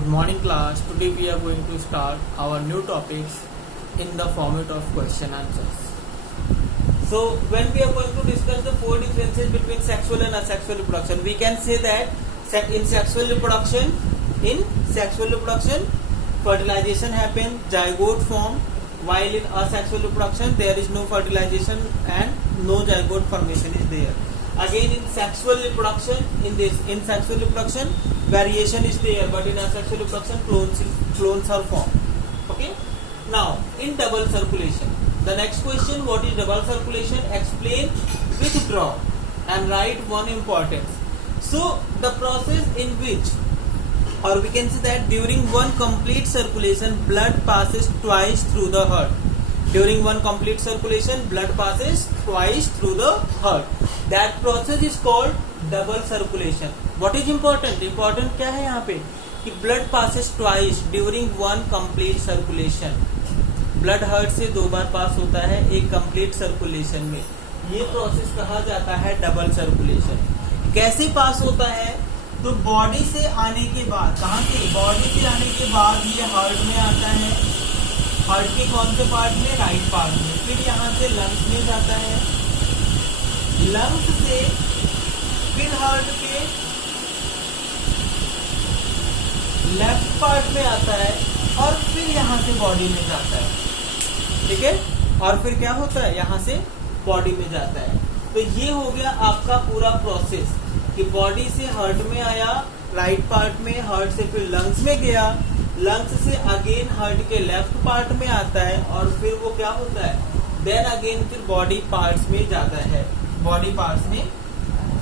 Good morning class. Today we are going to start our new topics in the format of question answers. So when we are going to discuss the four differences between sexual and asexual reproduction, we can say that in sexual reproduction, fertilization happens, zygote form, while in asexual reproduction there is no fertilization and no zygote formation is there. Again in sexual reproduction, variation is there, but in asexual reproduction clones are formed. Okay. Now in double circulation, the next question, what is double circulation? Explain, withdraw and write one importance. So the process in which, or we can say that during one complete circulation blood passes twice through the heart. During one complete circulation blood passes twice through the heart. That process is called double circulation. What is important? Important क्या है यहाँ पे कि blood passes twice during one complete circulation. Blood heart से दो बार पास होता है एक complete circulation में. ये प्रोसेस कहा जाता है डबल सर्कुलेशन. कैसे पास होता है? तो बॉडी से आने के बाद, कहाँ से? बॉडी से आने के बाद ये हार्ट में आता है. हार्ट के कौन से पार्ट में? राइट पार्ट में. फिर यहाँ से लंग्स में जाता है. लंग्स से फिर हार्ट के लेफ्ट पार्ट में आता है और फिर यहाँ से बॉडी में जाता है. ठीक है. और फिर क्या होता है? यहाँ से बॉडी में जाता है. तो ये हो गया आपका पूरा प्रोसेस कि बॉडी से हार्ट में आया, राइट पार्ट में, हार्ट से फिर लंग्स में गया, लंग्स से अगेन हार्ट के लेफ्ट पार्ट में आता है और फिर वो क्या होता है? देन अगेन फिर बॉडी पार्ट्स में जाता है. बॉडी पार्ट्स में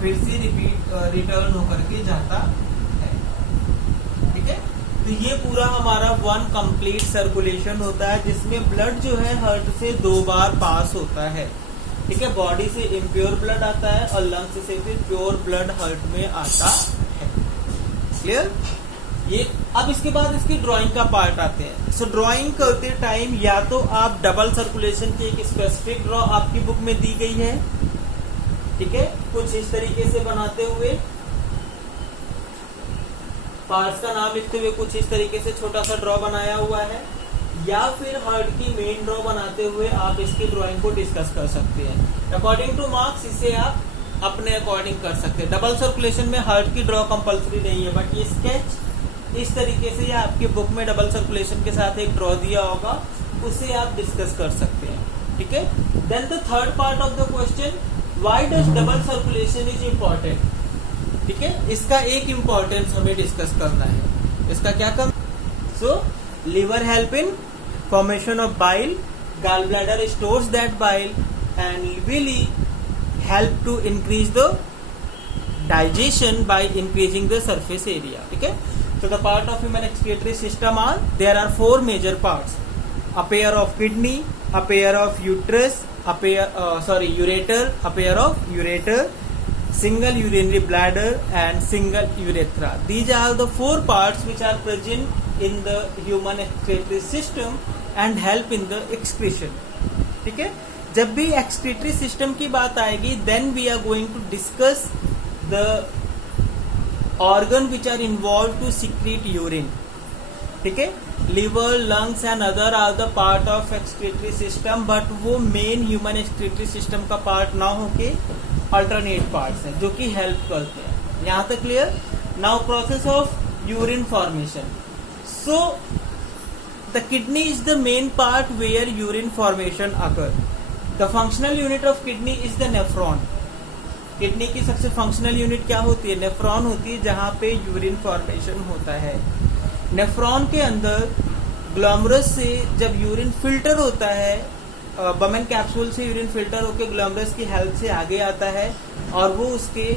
फिर से रिटर्न होकर के जाता है. ठीक है. तो ये पूरा हमारा वन कंप्लीट सर्कुलेशन होता है जिसमें ब्लड जो है हार्ट से दो बार पास होता है. ठीक है. बॉडी से इम्प्योर ब्लड आता है और लंग्स से फिर प्योर ब्लड हार्ट में आता है. क्लियर? ये अब इसके बाद इसकी ड्राइंग का पार्ट आते हैं. सो ड्राइंग करते टाइम या तो आप डबल सर्कुलेशन की एक स्पेसिफिक ड्रॉ आपकी बुक में दी गई है. ठीक है. कुछ इस तरीके से बनाते हुए, पार्ट्स का नाम लिखते हुए कुछ इस तरीके से छोटा सा ड्रॉ बनाया हुआ है, या फिर हार्ट की मेन ड्रॉ बनाते हुए आप इसकी ड्राइंग को डिस्कस कर सकते हैं. अकॉर्डिंग टू मार्क्स इसे आप अपने अकॉर्डिंग कर सकते हैं. डबल सर्कुलेशन में हार्ट की ड्रॉ कंपलसरी नहीं है, बट ये स्केच इस तरीके से या आपके बुक में डबल सर्कुलेशन के साथ एक ड्रॉ दिया होगा, उसे आप डिस्कस कर सकते हैं. ठीक है. Then the third part of the question, why does double circulation is important. ठीक है. इसका एक इम्पोर्टेंस हमें डिस्कस करना है. इसका क्या कर? सो liver help in formation of bile, gallbladder stores that bile, and villi help to increase the digestion by increasing the surface area. Okay. So the part of human excretory system are, there are four major parts: a pair of kidney, a pair of uterus, ureter, a pair of ureter, single urinary bladder and single urethra. These are the four parts which are present in the human excretory system and help in the excretion. ठीक है. जब भी excretory system की बात आएगी, then we are going to discuss the organ which are involved to secrete urine. ठीक है. liver, lungs and other are the part of excretory system, but वो main human excretory system का part ना होके alternate parts हैं जो कि help करते हैं. यहाँ तक clear? Now process of urine formation. So the kidney is the main part where urine formation occur. The functional unit of kidney is the nephron. Kidney की सबसे फंक्शनल यूनिट क्या होती है? नेफ्रॉन होती है, जहाँ पे यूरिन फॉर्मेशन होता है. नेफ्रॉन के अंदर ग्लोमरस से जब यूरिन फिल्टर होता है, बमेन कैप्सूल से यूरिन फिल्टर होकर ग्लोमरस की हेल्प से आगे आता है और वो उसके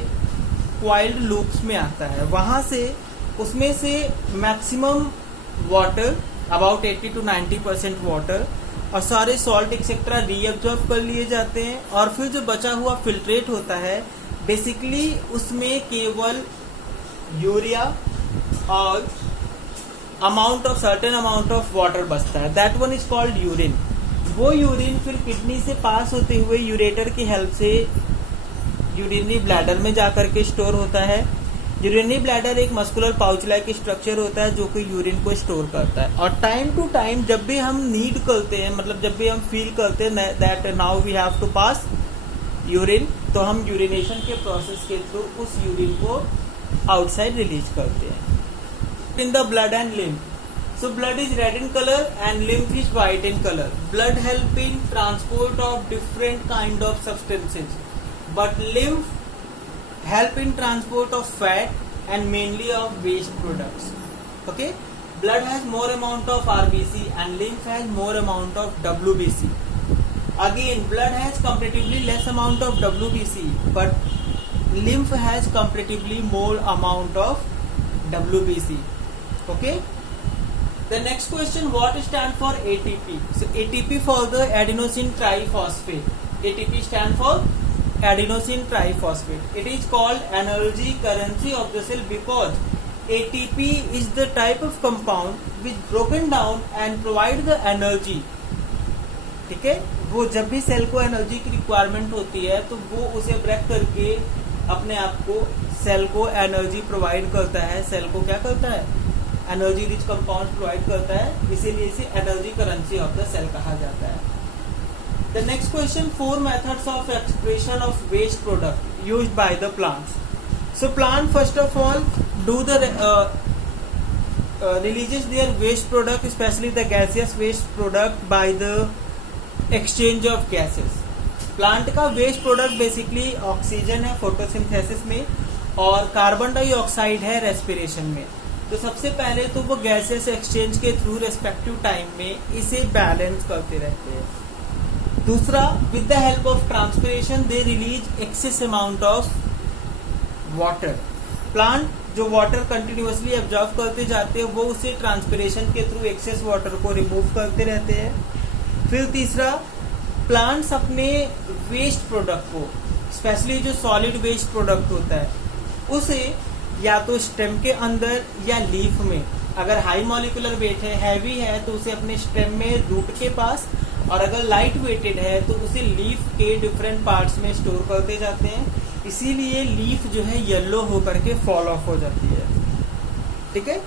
क्वाइल्ड लूप्स में आता है. वहां से उसमें से maximum water, about 80 to 90% water और सारे सॉल्ट एक्सेट्रा रीअब्जॉर्ब कर लिए जाते हैं. और फिर जो बचा हुआ फिल्ट्रेट होता है, बेसिकली उसमें केवल यूरिया और सर्टेन अमाउंट ऑफ वाटर बचता है. That one is called urine. वो यूरिन फिर किडनी से पास होते हुए यूरेटर की हेल्प से यूरिनरी ब्लैडर में जाकर के स्टोर होता है. यूरिनरी ब्लैडर एक मस्कुलर पाउच लाइक स्ट्रक्चर होता है जो कि यूरिन को स्टोर करता है, और टाइम टू टाइम जब भी हम नीड करते हैं, मतलब जब भी हम फील करते हैं that now we have to pass urine, तो हम यूरिनेशन के प्रोसेस के थ्रू उस यूरिन को आउटसाइड रिलीज करते हैं। In the blood and lymph, so blood is red in color and lymph is white in color. Blood help in transport of different kind of substances, but lymph help in transport of fat and mainly of waste products. Okay, blood has more amount of RBC and lymph has more amount of WBC. Again, blood has comparatively less amount of WBC, but lymph has comparatively more amount of WBC. Okay. The next question, what stand for ATP? So ATP for the adenosine triphosphate. ATP stand for adenosine triphosphate. It is called energy currency of the cell because ATP is the type of compound which broken down and provide the energy. ठीक है, वो जब भी cell को energy की requirement होती है तो वो उसे ब्रेक करके अपने आप को सेल को एनर्जी प्रोवाइड करता है, सेल को क्या करता है, एनर्जी रिच कंपाउंड प्रोवाइड करता है, इसीलिए इसे energy currency of the cell कहा जाता है। The next question, 4 methods of expression of waste product used by the plants. So plant first of all do the releases their waste product, specially the gaseous waste product by the exchange of gases. Plant का waste product basically oxygen है photosynthesis में और carbon dioxide है respiration में। तो सबसे पहले तो वो गैसेस एक्सचेंज के थ्रू रेस्पेक्टिव टाइम में इसे बैलेंस करते रहते हैं। दूसरा, with the help of transpiration they release excess amount of water. Plant जो वाटर कंटिन्यूअसली एब्जॉर्ब करते जाते हैं वो उसे ट्रांसपिरेशन के थ्रू एक्सेस वाटर को रिमूव करते रहते हैं। फिर तीसरा, प्लांट्स अपने वेस्ट प्रोडक्ट को, स्पेशली जो सॉलिड वेस्ट प्रोडक्ट होता है, उसे या तो स्टेम के अंदर या लीफ में, अगर हाई मॉलिक्यूलर वेट है, हैवी है, तो उसे अपने स्टेम में रूट के पास, और अगर लाइट वेटेड है तो उसे लीफ के डिफरेंट पार्ट्स में स्टोर करते जाते हैं। इसीलिए लीफ जो है येलो होकर के फॉल ऑफ हो जाती है। ठीक है,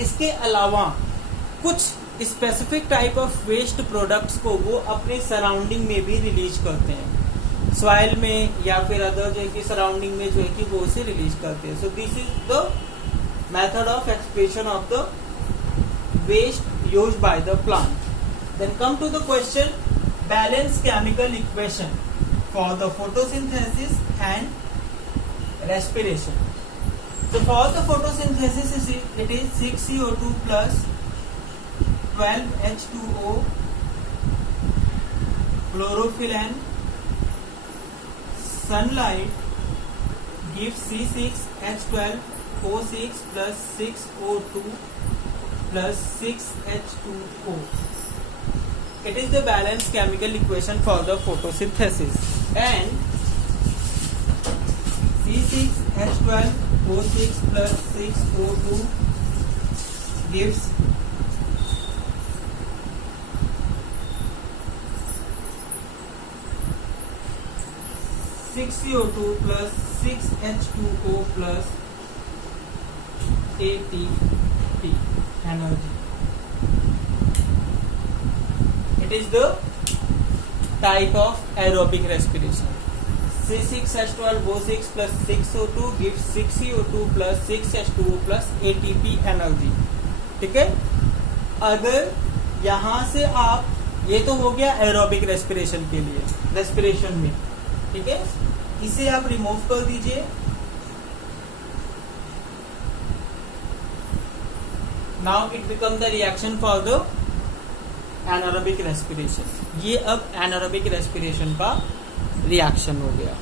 इसके अलावा कुछ specific type of waste products को वो अपने सराउंडिंग में भी रिलीज करते हैं, सॉइल में या फिर अदर जो है कि सराउंडिंग में जो है कि वो उसे रिलीज करते हैं। So this is the method of expression of the waste used by the plant. Then come to the question, balance chemical equation for the photosynthesis and respiration. So for the photosynthesis it is 6CO2 plus 12H2O, chlorophyll and sunlight gives C6H12O6 plus 6O2 plus 6H2O. It is the balanced chemical equation for the photosynthesis, and C6H12O6 plus 6O2 gives CO2 plus 6H2O plus ATP energy. It is the type of aerobic respiration. C6H12O6 plus 6O2 gives 6CO2 plus 6H2O plus ATP energy. ठीक है, अगर यहाँ से आप, ये तो हो गया एरोबिक रेस्पिरेशन के लिए, रेस्पिरेशन में, ठीक है, इसे आप रिमूव कर दीजिए। Now it become the reaction for the anaerobic respiration. ये अब एनारोबिक रेस्पिरेशन का रिएक्शन हो गया।